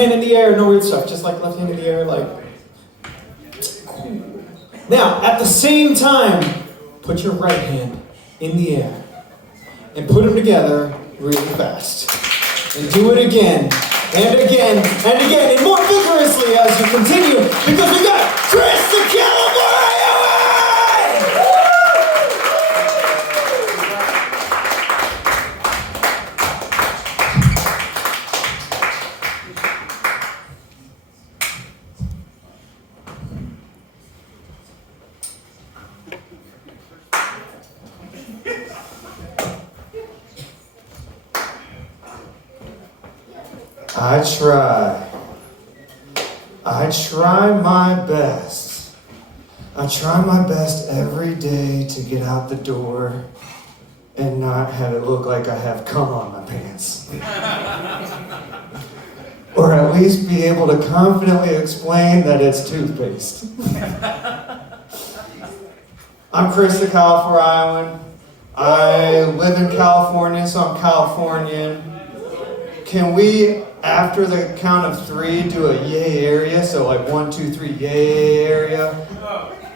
hand in the air, no weird stuff. Just like left hand in the air, like. Cool. Now, at the same time, put your right hand in the air and put them together really fast. And do it again, and again, and again, and more vigorously as you continue, because we got Chris the CaliforIOWAN! I try my best. I try my best every day to get out the door and not have it look like I have cum on my pants. Or at least be able to confidently explain that it's toothpaste. I'm Chris the CaliforIOWAN. I live in California, so I'm Californian. Can we, after the count of 3, do a yay area? So like 1, 2, 3, yay area.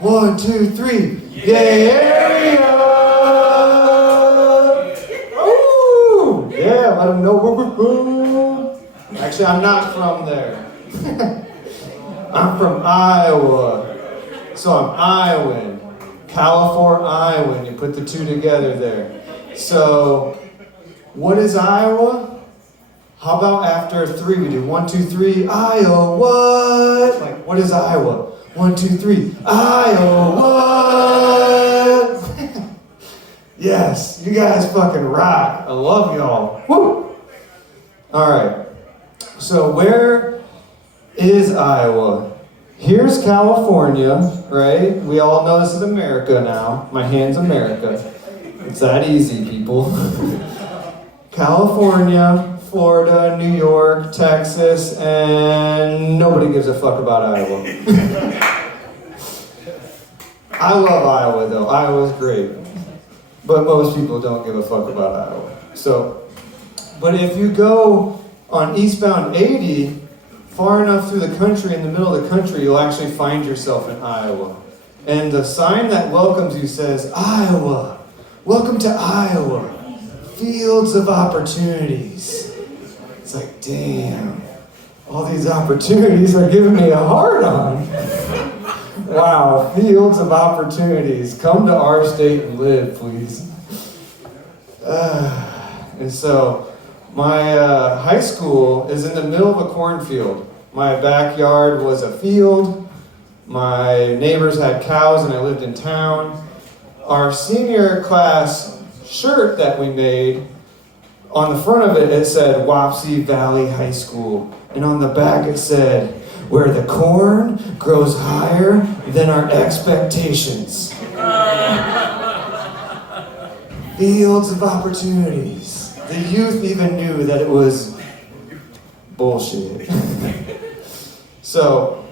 1, 2, 3, yay area! Ooh! Yeah, let them know where we're from. Actually, I'm not from there. I'm from Iowa. So I'm Iowan. CaliforIOWAN. You put the 2 together there. So, what is Iowa? How about after 3 we do 1, 2, 3, Iowa? Like, what is Iowa? 1, 2, 3, Iowa! Yes, you guys fucking rock. I love y'all. Woo! Alright, so where is Iowa? Here's California, right? We all know this is America now. My hand's America. It's that easy, people. California, Florida, New York, Texas, and nobody gives a fuck about Iowa. I love Iowa though. Iowa's great. But most people don't give a fuck about Iowa. So, but if you go on eastbound 80, far enough through the country, in the middle of the country, you'll actually find yourself in Iowa. And the sign that welcomes you says, Iowa, welcome to Iowa, fields of opportunities. It's like, damn, all these opportunities are giving me a hard on. Wow, fields of opportunities. Come to our state and live, please. And so, my high school is in the middle of a cornfield. My backyard was a field. My neighbors had cows and I lived in town. Our senior class shirt that we made, on the front of it, it said Wapsie Valley High School. And on the back it said, where the corn grows higher than our expectations. Fields of opportunities. The youth even knew that it was bullshit. So,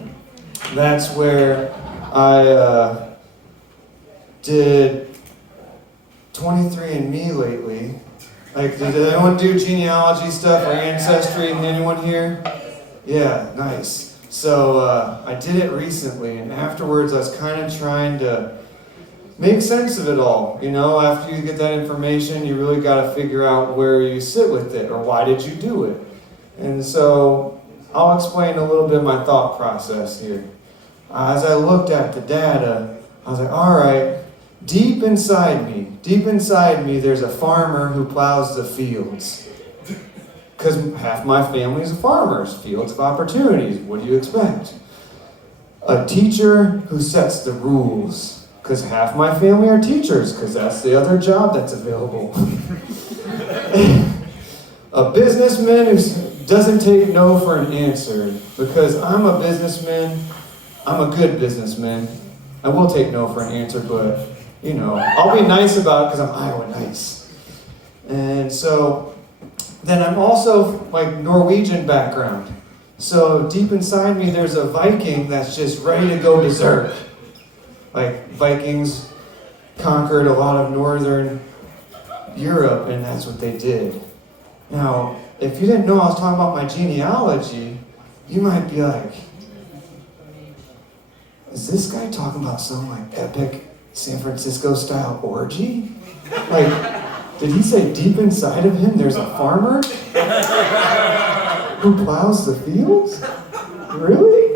that's where I did 23andMe lately. Like, did anyone do genealogy stuff or ancestry? Anyone here? Yeah, nice. So, I did it recently, and afterwards I was kind of trying to make sense of it all. You know, after you get that information, you really got to figure out where you sit with it, or why did you do it. And so, I'll explain a little bit of my thought process here. As I looked at the data, I was like, all right, deep inside me, there's a farmer who plows the fields. Because half my family is farmers, fields of opportunities. What do you expect? A teacher who sets the rules. Because half my family are teachers, because that's the other job that's available. A businessman who doesn't take no for an answer. Because I'm a businessman, I'm a good businessman. I will take no for an answer, but, you know, I'll be nice about it because I'm Iowa nice. And so, then I'm also like Norwegian background. So deep inside me, there's a Viking that's just ready to go berserk. Like Vikings conquered a lot of northern Europe, and that's what they did. Now, if you didn't know I was talking about my genealogy, you might be like, is this guy talking about some like epic San Francisco style orgy? Like, did he say deep inside of him there's a farmer who plows the fields? Really?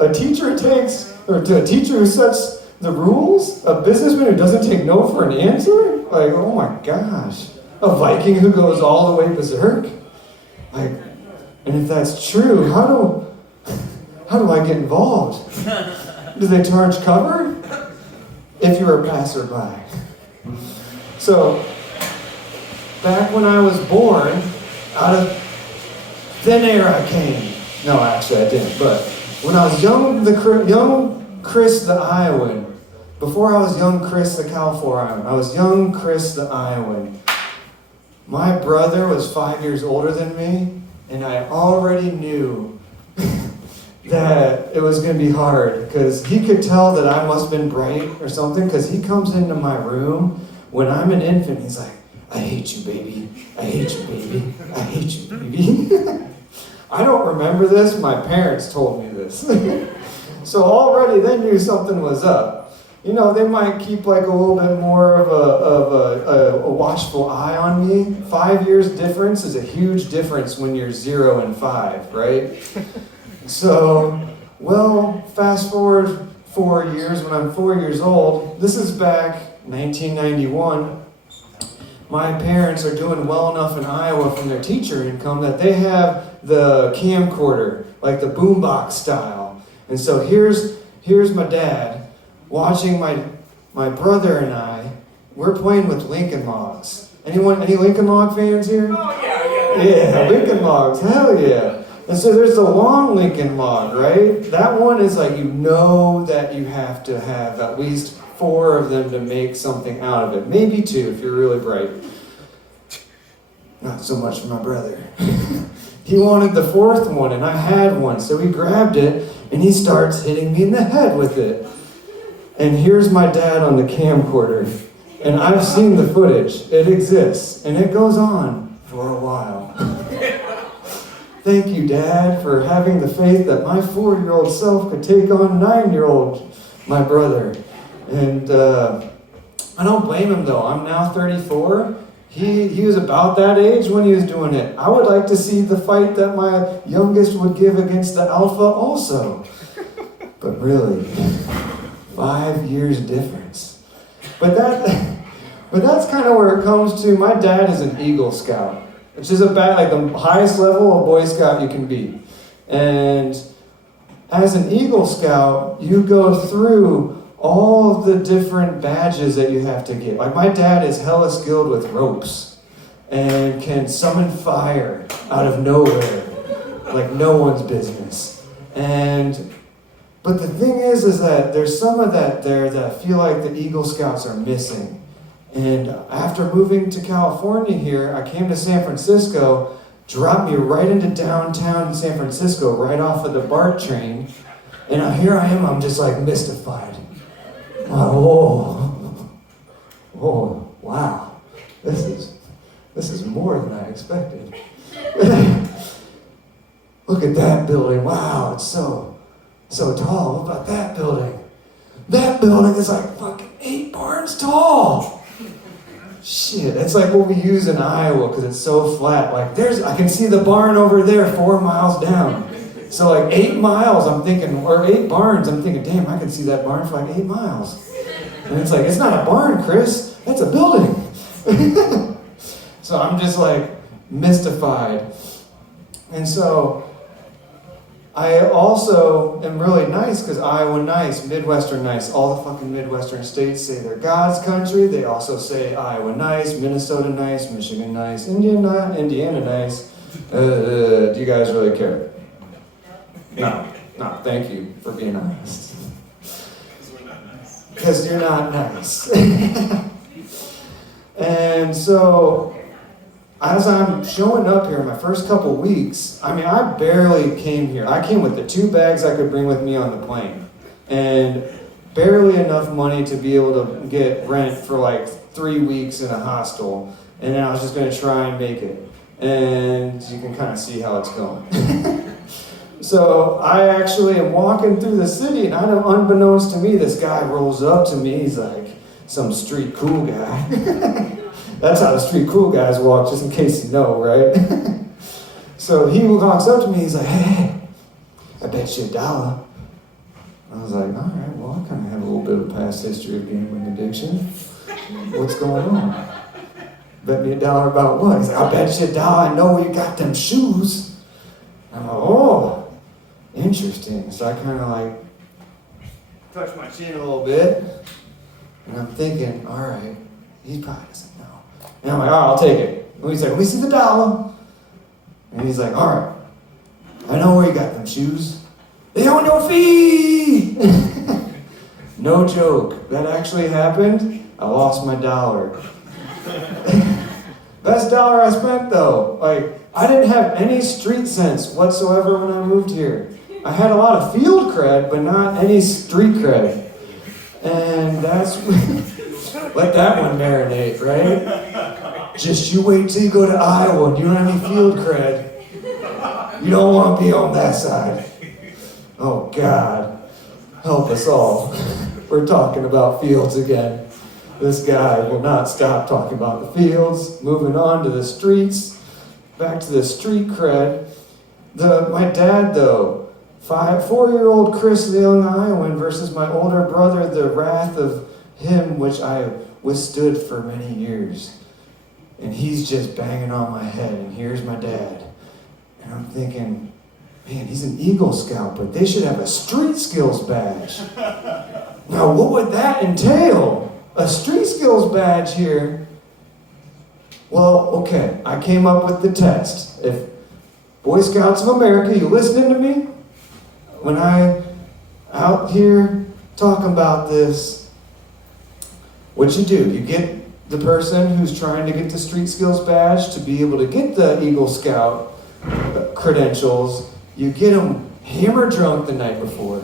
A teacher who sets the rules? A businessman who doesn't take no for an answer? Like, oh my gosh. A Viking who goes all the way berserk? Like, and if that's true, how do I get involved? Do they charge cover? If you're a passerby. So, back when I was born, out of thin air I came. No, actually I didn't, but when I was young Chris the Iowan, before I was young Chris the CaliforIOWAN, I was young Chris the Iowan. My brother was 5 years older than me, and I already knew that it was going to be hard, because he could tell that I must have been bright or something, because he comes into my room when I'm an infant, he's like, I hate you, baby. I hate you, baby. I hate you, baby. I don't remember this. My parents told me this. So already they knew something was up. You know, they might keep like a little bit more of a watchful eye on me. 5 years difference is a huge difference when you're 0 and 5, right? So, well, fast forward 4 years, when I'm 4 years old, this is back 1991, my parents are doing well enough in Iowa from their teacher income that they have the camcorder, like the boombox style. And so here's my dad watching my brother and I, we're playing with Lincoln Logs. Any Lincoln Log fans here? Oh, yeah. Yeah, Lincoln Logs, hell yeah. And so there's the long Lincoln Log, right? That one is like, you know that you have to have at least 4 of them to make something out of it. Maybe 2 if you're really bright. Not so much for my brother. He wanted the 4th one, and I had one. So he grabbed it, and he starts hitting me in the head with it. And here's my dad on the camcorder. And I've seen the footage. It exists. And it goes on for a while. Thank you, Dad, for having the faith that my 4-year-old self could take on 9-year-old, my brother. And I don't blame him, though. I'm now 34. He was about that age when he was doing it. I would like to see the fight that my youngest would give against the alpha also. But really, 5 years difference. But that's kind of where it comes to. My dad is an Eagle Scout, which is like the highest level of Boy Scout you can be. And as an Eagle Scout, you go through all of the different badges that you have to get. Like my dad is hella skilled with ropes and can summon fire out of nowhere, like no one's business. But the thing is that there's some of that there that I feel like the Eagle Scouts are missing. And after moving to California here, I came to San Francisco, dropped me right into downtown San Francisco, right off of the BART train. And here I am, I'm just like mystified. Oh, wow. This is more than I expected. Look at that building. Wow, it's so tall. What about that building? That building is like fucking 8 barns tall. Shit, it's like what we use in Iowa because it's so flat. Like I can see the barn over there 4 miles down. So like 8 miles, I'm thinking, or 8 barns, I'm thinking, damn, I can see that barn for like 8 miles. And it's like, it's not a barn, Chris, that's a building. So I'm just like mystified. And so I also am really nice because Iowa nice, Midwestern nice. All the fucking Midwestern states say they're God's country. They also say Iowa nice, Minnesota nice, Michigan nice, Indiana nice. Do you guys really care? No, thank you for being honest. Because you're not nice. And so, as I'm showing up here my first couple weeks, I barely came here. I came with the 2 bags I could bring with me on the plane. And barely enough money to be able to get rent for like 3 weeks in a hostel. And then I was just going to try and make it. and you can kind of see how it's going. So I actually am walking through the city, and I know, unbeknownst to me, this guy rolls up to me. He's like some street cool guy. That's how the street cool guys walk, just in case you know, right? So he walks up to me, he's like, hey, I bet you $1. I was like, all right, well, I kind of have a little bit of past history of gambling addiction. What's going on? Bet me $1 about what? He's like, I bet you $1 I know where you got them shoes. I'm like, oh, interesting. So I kind of like touch my chin a little bit, and I'm thinking, all right, he probably doesn't know. And I'm like, all right, I'll take it. And he's like, let me see the $1. And he's like, all right, I know where you got them shoes. They on your feet! No joke. That actually happened. I lost my $1. Best $1 I spent though. Like, I didn't have any street sense whatsoever when I moved here. I had a lot of field cred, but not any street cred. And that's, let that one marinate, right? Just you wait till you go to Iowa and you don't have any field cred. You don't want to be on that side. Oh God, help us all. We're talking about fields again. This guy will not stop talking about the fields. Moving on to the streets, back to the street cred. My dad though, 4-year-old Chris the young Iowan versus my older brother, the wrath of him which I withstood for many years. And he's just banging on my head, and here's my dad. And I'm thinking, man, he's an Eagle Scout, but they should have a street skills badge. Now, what would that entail? A street skills badge here? Well, okay, I came up with the test. If Boy Scouts of America, you listening to me? When I out here talking about this, what you do, you get the person who's trying to get the street skills badge to be able to get the Eagle Scout credentials. You get them hammered drunk the night before.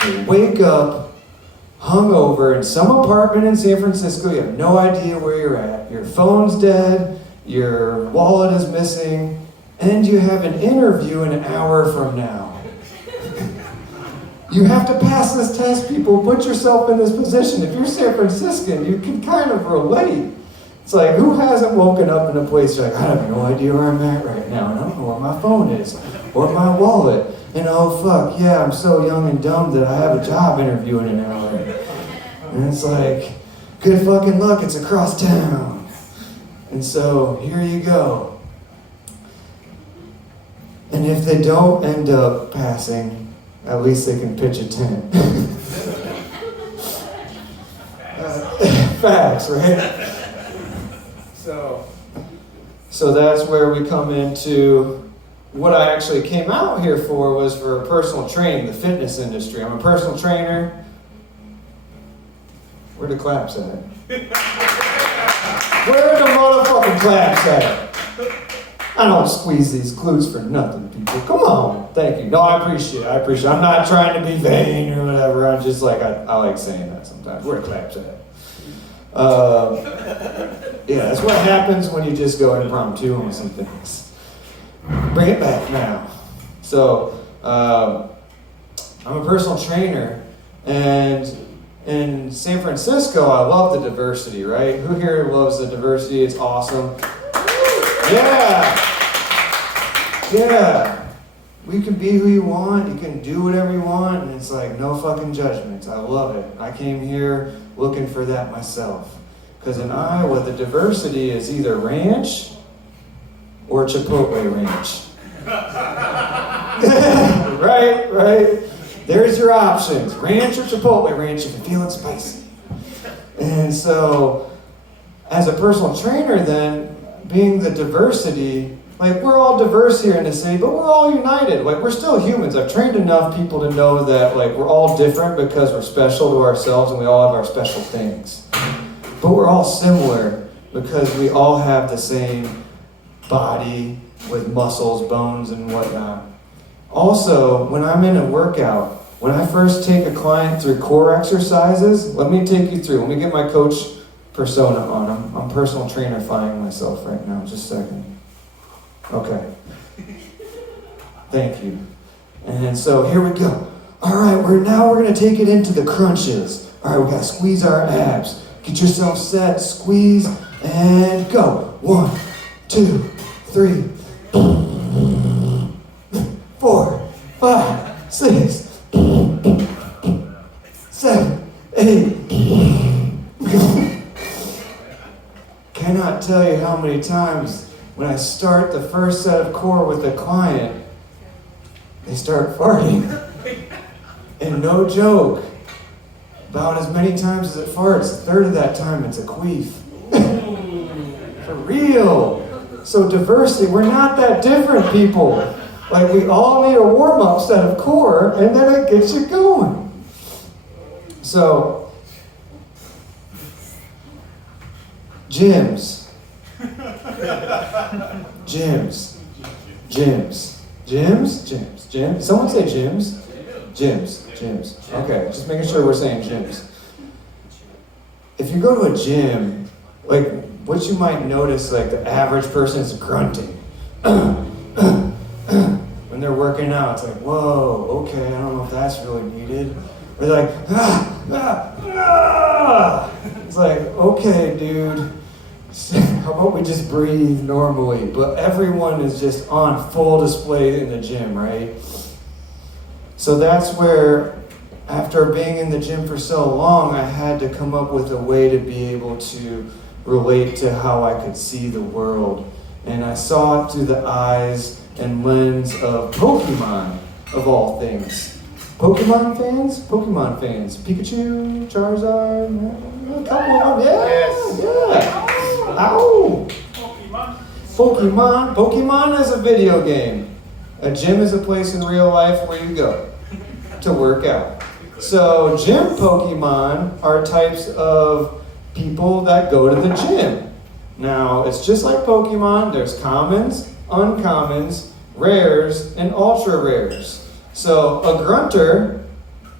They wake up hungover in some apartment in San Francisco. You have no idea where you're at. Your phone's dead. Your wallet is missing. And you have an interview an hour from now. You have to pass this test, people. Put yourself in this position. If you're San Franciscan, you can kind of relate. It's like, who hasn't woken up in a place you're like, I have no idea where I'm at right now, and I don't know where my phone is, or my wallet, and oh fuck, yeah, I'm so young and dumb that I have a job interview in an hour. And it's like, good fucking luck, it's across town. And so, here you go. And if they don't end up passing, at least they can pitch a tent. Facts, right? So that's where we come into what I actually came out here for, was for personal training, the fitness industry. I'm a personal trainer. Where the claps at? Where are the motherfucking claps at? I don't squeeze these glutes for nothing, people. Come on. Thank you. No, I appreciate it. I'm not trying to be vain or whatever. I'm just like, I like saying that sometimes. Where the claps at? Yeah, that's what happens when you just go impromptu on some things. Bring it back now. So, I'm a personal trainer, and in San Francisco, I love the diversity, right? Who here loves the diversity? It's awesome. Yeah. We can be who you want, you can do whatever you want, and it's like no fucking judgments. I love it. I came here looking for that myself. Because in Iowa, the diversity is either ranch or Chipotle ranch. Right? There's your options. Ranch or Chipotle ranch if you're feeling spicy. And so, as a personal trainer then, being the diversity, like we're all diverse here in the city, but we're all united. Like we're still humans. I've trained enough people to know that like we're all different because we're special to ourselves and we all have our special things. But we're all similar because we all have the same body with muscles, bones, and whatnot. Also, when I'm in a workout, when I first take a client through core exercises, let me take you through. Let me get my coach persona on. I'm personal trainer-fying myself right now. Just a second. Okay. Thank you. And so here we go. All right, we're gonna take it into the crunches. All right, we gotta squeeze our abs. Get yourself set, squeeze, and go. 1, 2, 3, 4, 5, 6, 7, 8. Cannot tell you how many times when I start the first set of core with a client, they start farting. And no joke, about as many times as it farts, a third of that time it's a queef. For real. So diversity, we're not that different, people. Like, we all need a warm-up set of core, and then it gets you going. So, gyms. Someone say gyms? Gyms. Okay, just making sure we're saying gyms. If you go to a gym, like, what you might notice, like, the average person is grunting. When they're working out, it's like, whoa, okay, I don't know if that's really needed. Or they're like, It's like, okay, dude, how about we just breathe normally? But everyone is just on full display in the gym, right? So that's where, after being in the gym for so long, I had to come up with a way to be able to relate to how I could see the world. And I saw it through the eyes and lens of Pokemon, of all things. Pokemon fans? Pokemon fans. Pikachu, Charizard, a couple of them. Yeah. Ow! Pokemon is a video game. A gym is a place in real life where you go to work out. So gym Pokemon are types of people that go to the gym. Now, it's just like Pokemon. There's commons, uncommons, rares, and ultra rares. So a grunter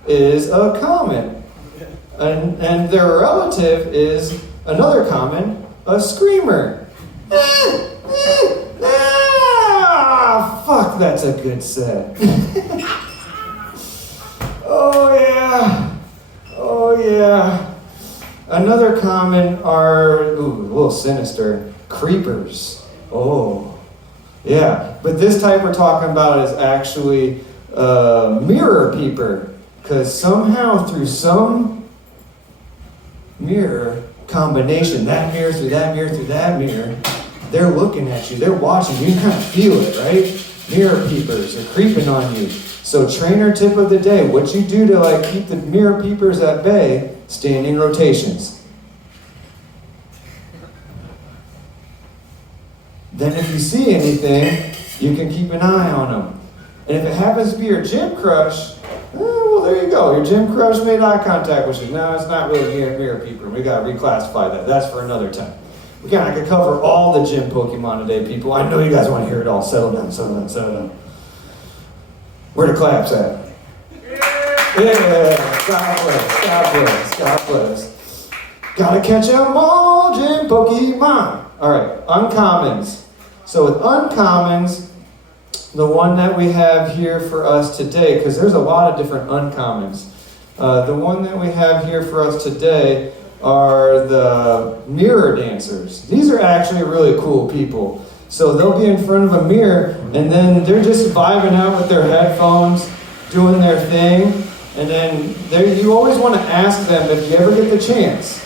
is a common. And their relative is another common, a screamer. Fuck, that's a good set. Oh yeah. Another common are, a little sinister, creepers. Oh, yeah. But this type we're talking about is actually a mirror peeper. Because somehow through some mirror combination, that mirror through that mirror through that mirror, they're looking at you, they're watching you, you kind of feel it, right? Mirror peepers are creeping on you. So trainer tip of the day, what you do to like keep the mirror peepers at bay, standing rotations. Then if you see anything, you can keep an eye on them. And if it happens to be your gym crush, well, there you go. Your gym crush made eye contact with you. No, it's not really mirror peeper. We got to reclassify that. That's for another time. Again, I could cover all the gym Pokemon today, people. I know you guys want to hear it all. Settle down. Where the claps at? Yeah, God bless. Gotta catch 'em all, gym Pokemon. All right, uncommons. So with uncommons, the one that we have here for us today, because there's a lot of different uncommons. The one that we have here for us today are the mirror dancers. These are actually really cool people. So they'll be in front of a mirror, and then they're just vibing out with their headphones, doing their thing, and then you always want to ask them, if you ever get the chance,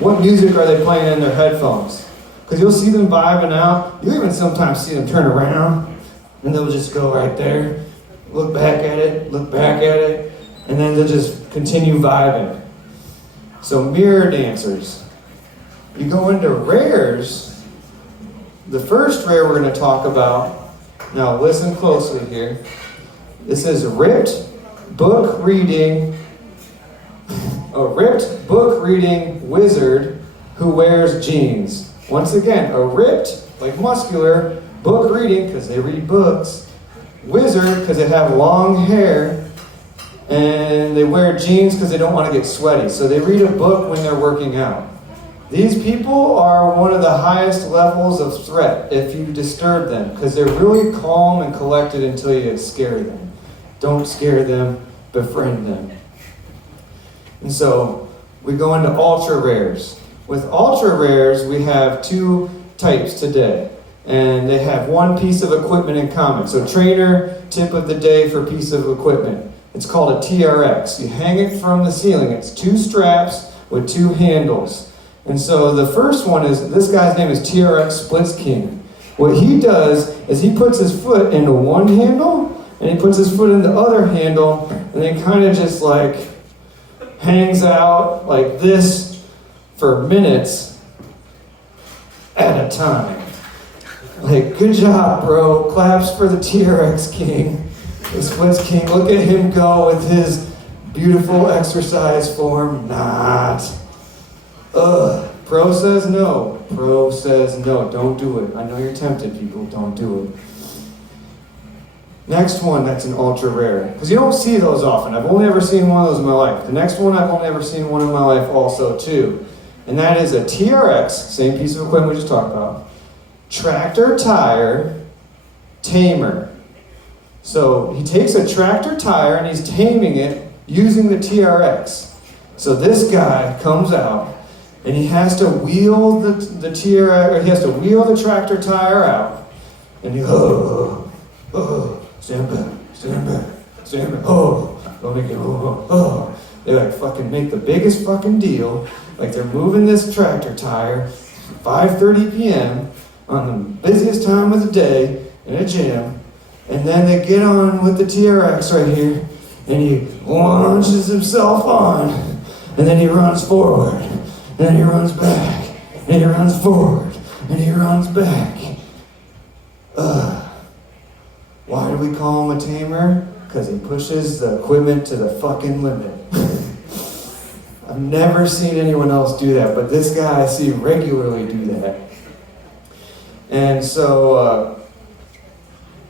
what music are they playing in their headphones? Because you'll see them vibing out. You'll even sometimes see them turn around, and they'll just go right there, look back at it, and then they'll just continue vibing. So mirror dancers. You go into rares. The first rare we're going to talk about, now listen closely here. This is a ripped book reading wizard who wears jeans. Once again, a ripped, like muscular, book reading, because they read books, wizard, because they have long hair, and they wear jeans because they don't want to get sweaty. So they read a book when they're working out. These people are one of the highest levels of threat if you disturb them, because they're really calm and collected until you scare them. Don't scare them, befriend them. And so we go into ultra rares. With ultra rares, we have two types today, and they have one piece of equipment in common. So trainer tip of the day for piece of equipment. It's called a TRX. You hang it from the ceiling. It's 2 straps with 2 handles. And so the first one is, this guy's name is TRX Splits King. What he does is he puts his foot into one handle, and he puts his foot in the other handle, and then kind of just like hangs out like this for minutes at a time. Like, good job, bro. Claps for the TRX King. The Splits King. Look at him go with his beautiful exercise form. Not. Ugh. Pro says no. Pro says no. Don't do it. I know you're tempted, people. Don't do it. Next one that's an ultra rare. Because you don't see those often. I've only ever seen one of those in my life. The next one, I've only ever seen one in my life also, too. And that is a TRX, same piece of equipment we just talked about, tractor tire tamer. So he takes a tractor tire and he's taming it using the TRX. So this guy comes out and he has to wheel the TRX, or he has to wheel the tractor tire out, and he stand back, stand back, stand back, They like fucking make the biggest fucking deal, like they're moving this tractor tire 5:30 p.m. on the busiest time of the day in a gym, and then they get on with the TRX right here, and he launches himself on, and then he runs forward, and then he runs back, and he runs forward, and he runs back. Why do we call him a tamer? Because he pushes the equipment to the fucking limit. I've never seen anyone else do that, but this guy I see regularly do that. And so,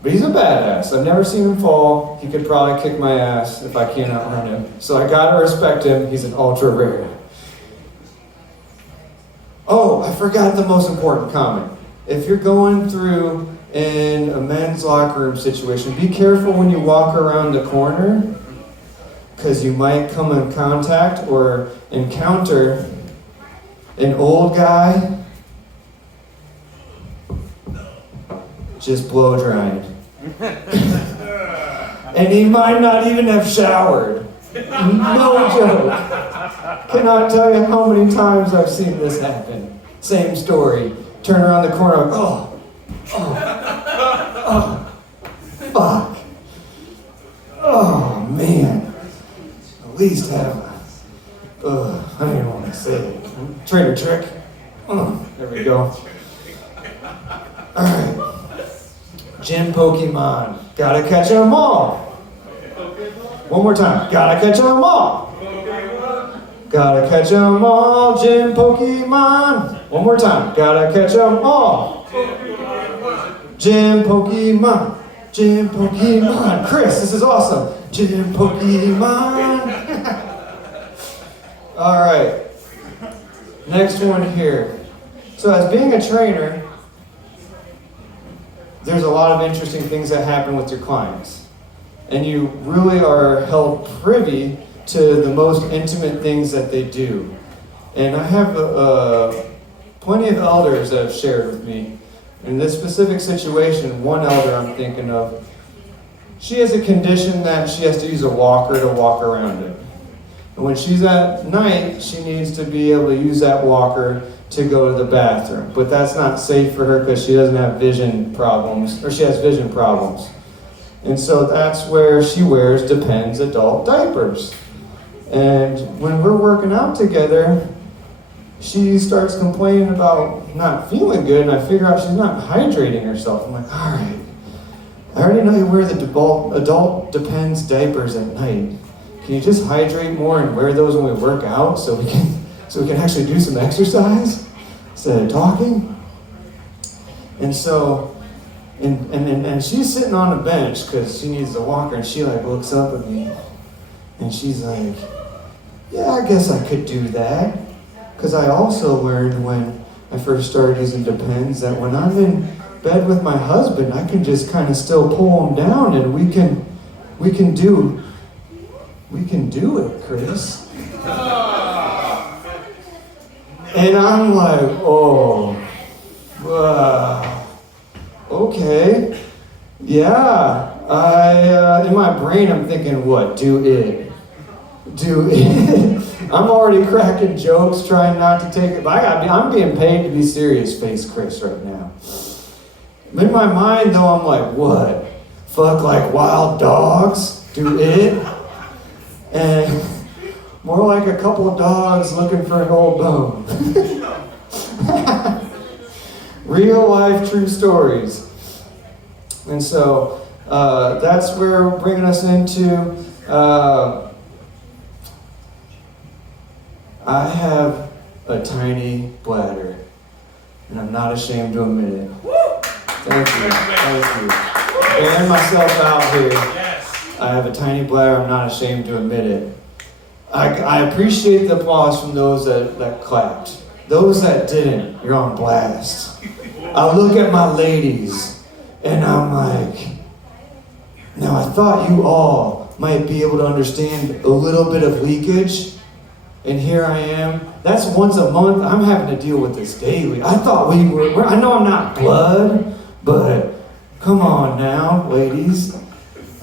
but he's a badass. I've never seen him fall. He could probably kick my ass if I can't outrun him. So I gotta respect him. He's an ultra rare. Oh, I forgot the most important comment. If you're going through in a men's locker room situation, be careful when you walk around the corner, because you might come in contact or encounter an old guy just blow drying. And he might not even have showered. No joke. Cannot tell you how many times I've seen this happen. Same story. Turn around the corner, fuck. Oh, man. At least have I don't even want to say it. Trainer trick. There we go. Alright. Gym Pokemon. Gotta catch 'em all. One more time. Gotta catch 'em all. Gotta catch 'em all, Gym Pokemon. One more time. Gotta catch 'em all. Gym Pokemon. Gym Pokemon. Chris, this is awesome. Gym Pokemon. All right. Next one here. So as being a trainer, there's a lot of interesting things that happen with your clients. And you really are held privy to the most intimate things that they do. And I have plenty of elders that have shared with me. In this specific situation, one elder I'm thinking of, she has a condition that she has to use a walker to walk around it. And when she's at night, she needs to be able to use that walker to go to the bathroom. But that's not safe for her because she doesn't have vision problems, or she has vision problems. And so that's where she wears Depends adult diapers. And when we're working out together, she starts complaining about not feeling good, and I figure out she's not hydrating herself. I'm like, all right, I already know you wear the adult Depends diapers at night. Can you just hydrate more and wear those when we work out so we can actually do some exercise instead of talking? And so, and she's sitting on a bench because she needs the walker, and she like looks up at me, and she's like, yeah, I guess I could do that. Because I also learned when I first started using Depends that when I'm in bed with my husband, I can just kind of still pull him down, and we can do it, Chris. And I'm like, oh, okay, yeah. In my brain, I'm thinking, what? Do it. I'm already cracking jokes, trying not to take it. But I'm being paid to be serious face Chris right now. In my mind, though, I'm like, what? Fuck like wild dogs? Do it? And more like a couple of dogs looking for an old bone. Real life, true stories. And so that's where we're bringing us into. I have a tiny bladder, and I'm not ashamed to admit it. Thank you. Bearing myself out here. I have a tiny bladder, I'm not ashamed to admit it. I appreciate the applause from those that clapped. Those that didn't, you're on blast. I look at my ladies, and I'm like, now I thought you all might be able to understand a little bit of leakage. And here I am. That's once a month. I'm having to deal with this daily. I thought we were, I know I'm not blood, but come on now, ladies.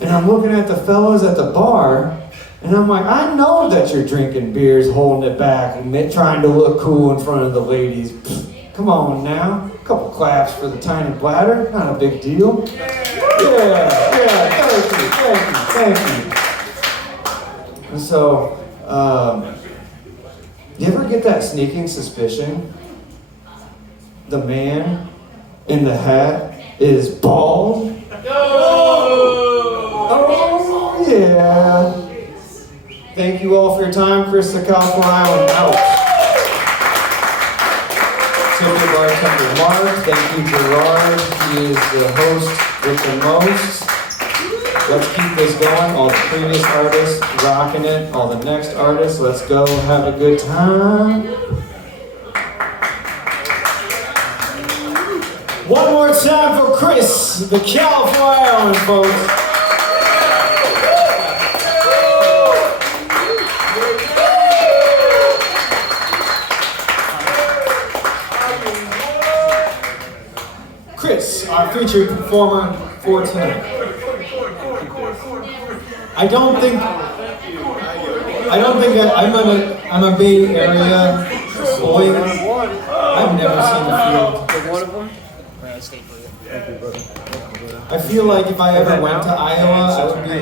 And I'm looking at the fellas at the bar, and I'm like, I know that you're drinking beers, holding it back, and trying to look cool in front of the ladies. Pfft, come on now. A couple claps for the tiny bladder. Not a big deal. Yeah, thank you. And so, you ever get that sneaking suspicion? The man in the hat is bald? Oh, yeah. Thank you all for your time. Chris, the CaliforIOWAN out. Tip your bartender, Mark. Thank you, Gerard. He is the host with the most. Let's keep this going. All the previous artists rocking it. All the next artists, let's go have a good time. One more time for Chris, the CaliforIOWAN, folks. Chris, our featured performer for tonight. I don't think I'm a Bay Area boy. I've never seen the field. I feel like if I ever went to Iowa, I would be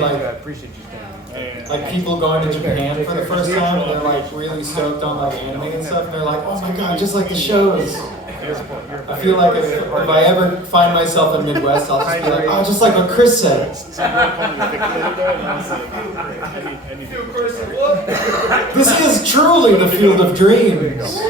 like people going to Japan for the first time, and they're like really stoked on like anime and stuff, and they're like, oh my god, just like the shows. I feel like if I ever find myself in the Midwest, I'll just be like, oh, just like what Chris said. This is truly the field of dreams.